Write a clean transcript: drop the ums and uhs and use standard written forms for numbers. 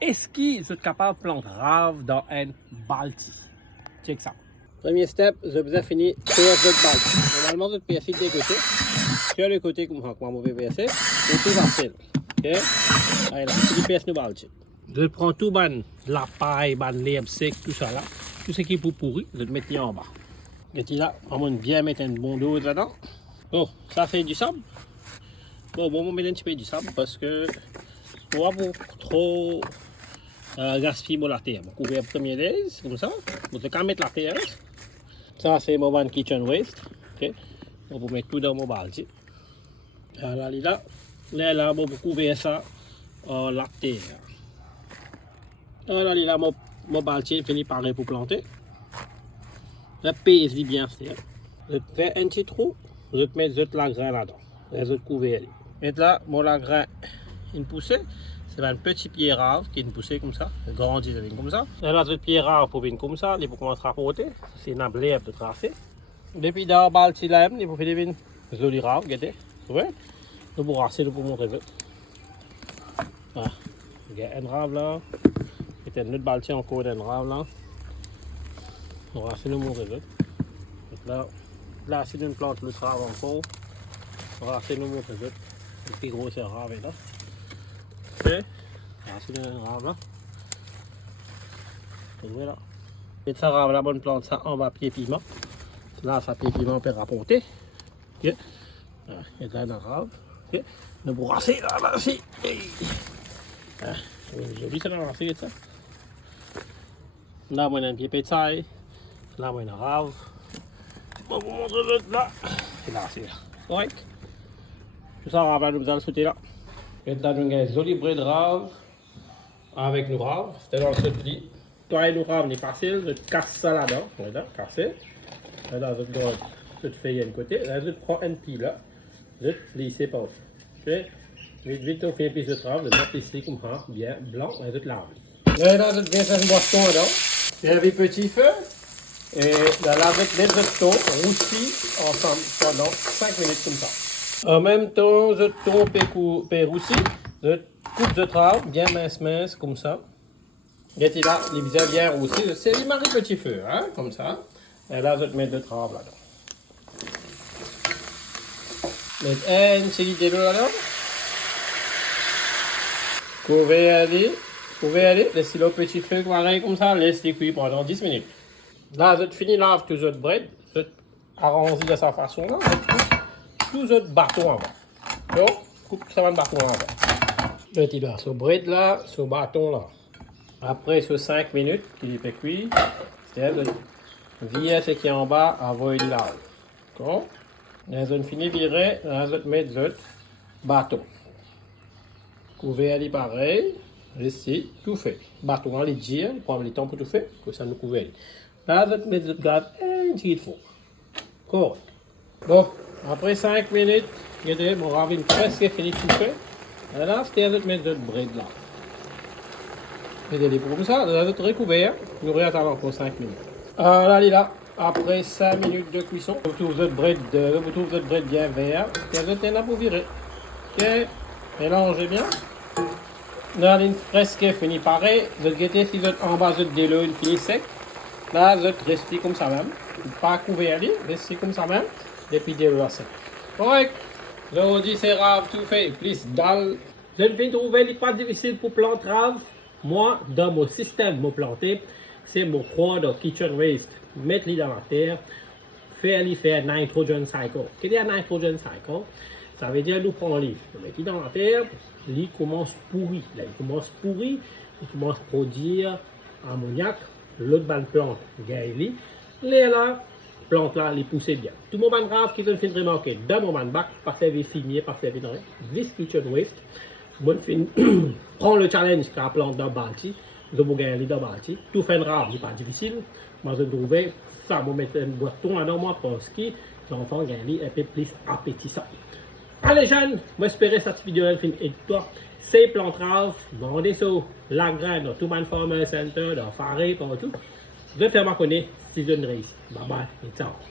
est-ce qu'ils sont capables de planter rave dans un balti? Check ça. Premier step, je vous ai fini faire votre balti. Normalement, votre percer des côtés. Sur le côté, comme ça, on va percer. C'est tout facile. Ok? Allez là, je perce nos balti. Je prends tout ban, la paille, ban l'herbe sec, tout ça là. Tout ce qui est pour pourri, je le mets en bas. Et là, on va bien mettre un bon dos là-dedans. Bon, ça c'est du sable. Bon, on va mettre un petit peu du sable parce que on va pas trop gaspiller la terre. On va couvrir la première laise, comme ça. On va mettre la terre. Ça c'est mon kitchen waste. Okay. On va mettre tout dans mon balti. Là, on va couvrir ça la terre. Là, mon balti est fini pareil pour planter. Je pèse bien, je fais un petit trou, je mets la graine là-dedans, je couvre. Et là, mon la graine, une poussée, c'est un petit pied rave qui est une poussée comme ça, grandit comme ça. Et là, ce pied rave pour venir comme ça, il faut commencer à porter, c'est une blève de tracer. Depuis dans le balti là, il faut faire une jolie rave, regardez, vous voyez? Nous pour rasser, nous pour montrer. Il y a un rave là, et un autre balti encore d'un rave là. On va essayer de montrer là. Là, c'est une plante le travail encore. On va essayer de montrer le plus gros c'est rave là. Ok. Là, c'est une rave là. Voilà. Et ça rave la bonne plante ça en bas pied piment. Là, ça pied piment peut rapporter. Ok. Et là, une rave. Ok. Nous brasser là, c'est. Joli ça là, c'est ça. Là, on a un pied pétaille. Là, on a une rave. Je vais vous montrer l'autre là. Et là, c'est là. Correct. Tout ça, rave là, nous allons le sauter là. Et là, nous avons un joli brin de rave. Avec nos raves. C'était dans ce pli. Toi et nos raves, c'est facile. Je casse ça là-dedans. Voilà, cassé. Là, je fais de côté. Là, je prends un pli là. Je lisse par là. Vite, on fait un piece de rave. Je mets ici comme ça, bien blanc. Là, je lave. Là, je viens faire une boisson là-dedans. J'ai un petit feu. Et là, je mets le thon roussi ensemble pendant 5 minutes comme ça. En même temps, je thon et roussi, je coupe de trave bien mince comme ça. Et là, il est bien roussi. C'est le mari petit feu, hein, comme ça. Et là, je mets de trave là-dedans. Mettre un petit de l'eau là-dedans. Couvez aller, laissez le petit feu pareil comme ça, laissez cuire pendant 10 minutes. Là, je finis lave tout votre bread, je arrange de cette façon là, tout votre bâton en bas. Donc, coupe ça va le bâton en bas. Le petit là, ce bread là, ce bâton là. Après, sur 5 minutes, qu'il est cuit, c'est de virer ce qui est en bas avant de lave. D'accord? Là, je finis de virer, là, je mets votre bâton. Couvert aller pareil, ici, tout fait. Bâton, les dire, il prend le temps pour tout faire, que ça nous couvre. Là, je mets le gaz un petit peu. Correct. Bon, après 5 minutes, mon ravine presque fini tout fait. Là, c'est de mettre le bread là. Mettez-les comme ça, là, je recouvert. Nous réattendons encore 5 minutes. Là, après 5 minutes de cuisson, vous trouvez votre bread bien vert. Et vous êtes là pour virer. Ok, mélangez bien. Là, il est presque fini pareil. Vous guettez si vous êtes en bas de l'eau, il finit sec. Là, vous êtes resté comme ça même. Pas couvert, restez comme ça même. Depuis de l'eau sec. Correct. Je dis c'est rave, tout fait. Plus dalle. Je viens de trouver pas difficile pour planter rave. Moi, dans mon système, mon planter, c'est mon croix de kitchen waste. Mettre-les dans la terre. Faire nitrogen cycle. Qu'est-ce que c'est nitrogen cycle? Ça veut dire nous prenons les, nous mettons dans la terre, il commence pourri. Là, il commence à produire ammoniac, l'autre bonne plante, gaïli. Là, plante là, les pousser bien. Tout le monde grave qui veut faire remarquer dans mon bac, pas servir fumier, pas servir dans this kitchen waste. Bonne fin, prends le challenge qu'à plante dans balti, je vous gagne dans balti. Tout fait rave, c'est pas difficile. Moi, je trouve ça, vous mettre un boîton à moi parce que l'enfant gagne un peu plus appétissant. Allez jeunes, j'espère que cette vidéo est finie avec toi. C'est plantes raves, vendez ça, la graine dans tout le Farmer Center, dans Faré, partout. Je te m'abonner si je ne réussis. Bye bye et ciao.